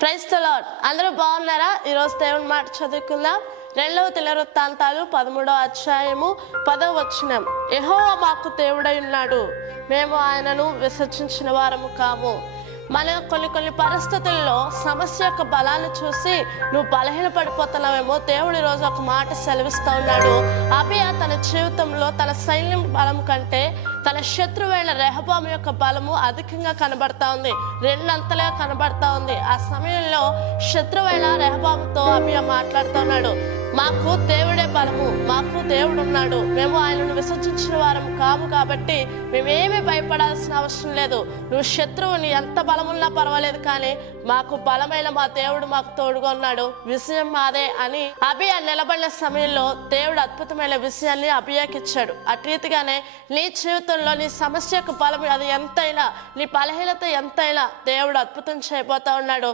Praise the lord. అందరూ బాగున్నారా? ఈరోజు దేవుని మాట చదువుకుందాం. 2వ దినవృత్తాంతాలు 13వ అధ్యాయము 10వ వచనం. యెహోవా మాకు దేవుడై ఉన్నాడు, మేము ఆయనను విసర్జించిన వారము కాము. మన కొన్ని పరిస్థితుల్లో సమస్య యొక్క బలాన్ని చూసి నువ్వు బలహీన పడిపోతున్నావేమో. దేవుడు ఈరోజు ఒక మాట సెలవిస్తూ ఉన్నాడు. అబియా తన జీవితంలో తన సైన్యం బలం కంటే తన శత్రువైన రెహబాము యొక్క బలము అధికంగా కనబడతా ఉంది, రెండంతలుగా కనబడతా ఉంది. ఆ సమయంలో శత్రువైన రెహబాముతో అబియా మాట్లాడుతూ ఉన్నాడు, మాకు దేవుడే బలము, మాకు దేవుడు ఉన్నాడు, మేము ఆయనను విసర్జించిన వారం కాము, కాబట్టి మేమేమీ భయపడాల్సిన అవసరం లేదు. నువ్వు శత్రువుని ఎంత బలమున్నా పర్వాలేదు, కానీ మాకు బలమైన మా దేవుడు మాకు తోడుగా ఉన్నాడు, విజయం మాదే అని అబియా నిలబడిన సమయంలో దేవుడు అద్భుతమైన విషయాన్ని అబియాకి ఇచ్చాడు. అటు రీతిగానే నీ జీవితంలో నీ సమస్య యొక్క బలం అది ఎంతైనా, నీ బలహీనత ఎంతైనా దేవుడు అద్భుతం చేయబోతా ఉన్నాడు.